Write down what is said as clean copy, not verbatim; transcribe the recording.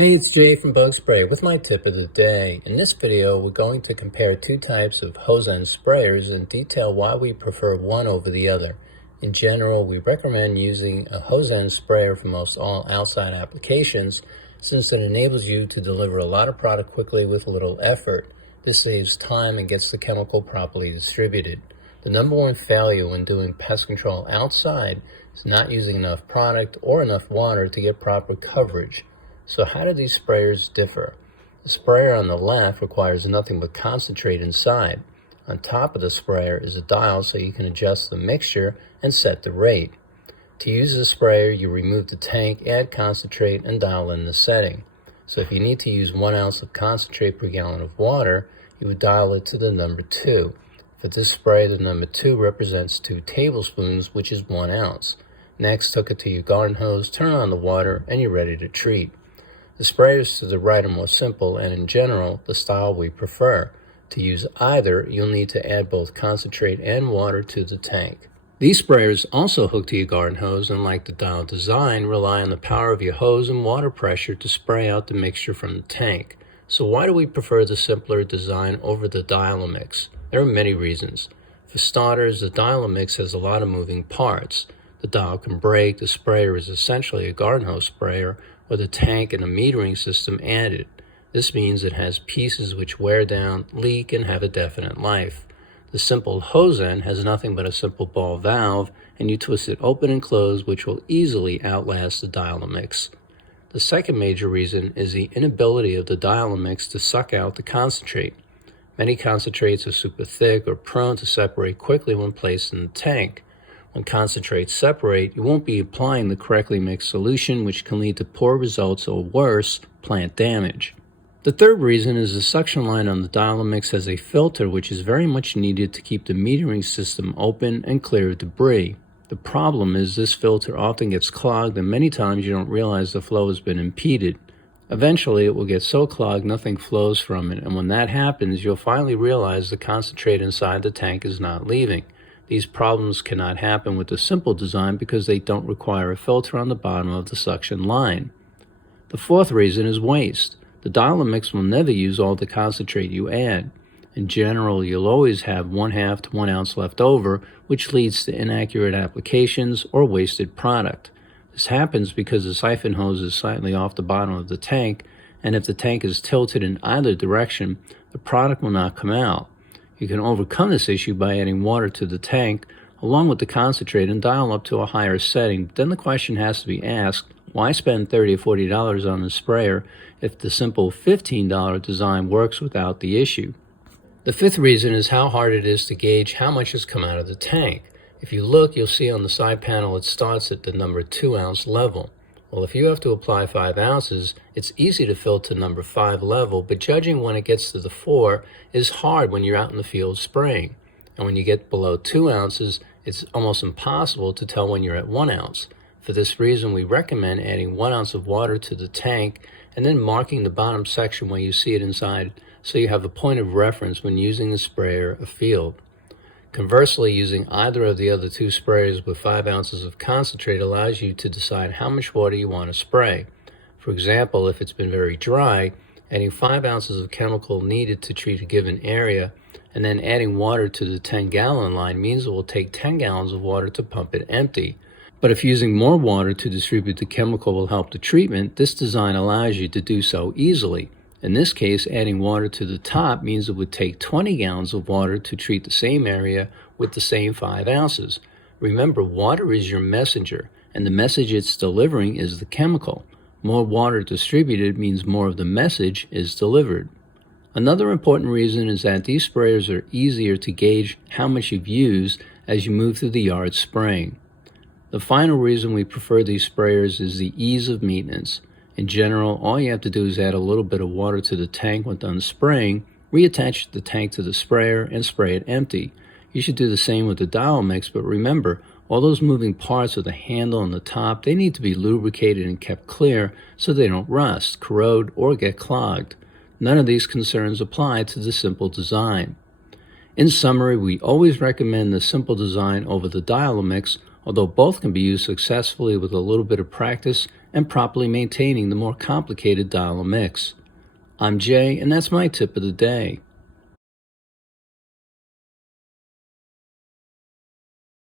Hey, it's Jay from Bugspray with my tip of the day. In this video, we're going to compare two types of hose end sprayers and detail why we prefer one over the other. In general, we recommend using a hose end sprayer for most all outside applications since it enables you to deliver a lot of product quickly with little effort. This saves time and gets the chemical properly distributed. The number one failure when doing pest control outside is not using enough product or enough water to get proper coverage. So how do these sprayers differ? The sprayer on the left requires nothing but concentrate inside. On top of the sprayer is a dial so you can adjust the mixture and set the rate. To use the sprayer, you remove the tank, add concentrate, and dial in the setting. So if you need to use 1 ounce of concentrate per gallon of water, you would dial it to the number 2. For this spray, the number 2 represents 2 tablespoons, which is 1 ounce. Next, hook it to your garden hose, turn on the water, and you're ready to treat. The sprayers to the right are more simple and in general the style we prefer. To use either, you'll need to add both concentrate and water to the tank. These sprayers also hook to your garden hose and, like the dial design, rely on the power of your hose and water pressure to spray out the mixture from the tank. So why do we prefer the simpler design over the Dial-A-Mix? There are many reasons. For starters, the Dial-A-Mix has a lot of moving parts. The dial can break, the sprayer is essentially a garden hose sprayer with a tank and a metering system added. This means it has pieces which wear down, leak, and have a definite life. The simple hose end has nothing but a simple ball valve, and you twist it open and close, which will easily outlast the Dial-A-Mix. The second major reason is the inability of the Dial-A-Mix to suck out the concentrate. Many concentrates are super thick or prone to separate quickly when placed in the tank. When concentrates separate, you won't be applying the correctly mixed solution, which can lead to poor results or worse, plant damage. The third reason is the suction line on the Dial-A-Mix has a filter which is very much needed to keep the metering system open and clear of debris. The problem is this filter often gets clogged and many times you don't realize the flow has been impeded. Eventually it will get so clogged nothing flows from it, and when that happens you'll finally realize the concentrate inside the tank is not leaving. These problems cannot happen with the simple design because they don't require a filter on the bottom of the suction line. The fourth reason is waste. The Dial-A-Mix will never use all the concentrate you add. In general, you'll always have 1/2 to 1 ounce left over, which leads to inaccurate applications or wasted product. This happens because the siphon hose is slightly off the bottom of the tank, and if the tank is tilted in either direction, the product will not come out. You can overcome this issue by adding water to the tank along with the concentrate and dial up to a higher setting. Then the question has to be asked, why spend $30 or $40 on the sprayer if the simple $15 design works without the issue? The fifth reason is how hard it is to gauge how much has come out of the tank. If you look, you'll see on the side panel it starts at the number 2 ounce level. Well, if you have to apply 5 ounces, it's easy to fill to number 5 level, but judging when it gets to the 4 is hard when you're out in the field spraying. And when you get below 2 ounces, it's almost impossible to tell when you're at 1 ounce. For this reason, we recommend adding 1 ounce of water to the tank and then marking the bottom section where you see it inside so you have a point of reference when using the sprayer afield. Conversely, using either of the other two sprayers with 5 ounces of concentrate allows you to decide how much water you want to spray. For example, if it's been very dry, adding 5 ounces of chemical needed to treat a given area and then adding water to the 10-gallon line means it will take 10 gallons of water to pump it empty. But if using more water to distribute the chemical will help the treatment, this design allows you to do so easily. In this case, adding water to the top means it would take 20 gallons of water to treat the same area with the same 5 ounces. Remember, water is your messenger, and the message it's delivering is the chemical. More water distributed means more of the message is delivered. Another important reason is that these sprayers are easier to gauge how much you've used as you move through the yard spraying. The final reason we prefer these sprayers is the ease of maintenance. In general, all you have to do is add a little bit of water to the tank when done spraying, reattach the tank to the sprayer, and spray it empty. You should do the same with the Dial-A-Mix, but remember, all those moving parts of the handle and the top, they need to be lubricated and kept clear so they don't rust, corrode, or get clogged. None of these concerns apply to the simple design. In summary, we always recommend the simple design over the Dial-A-Mix, although both can be used successfully with a little bit of practice and properly maintaining the more complicated dial mix. I'm Jay, and that's my tip of the day.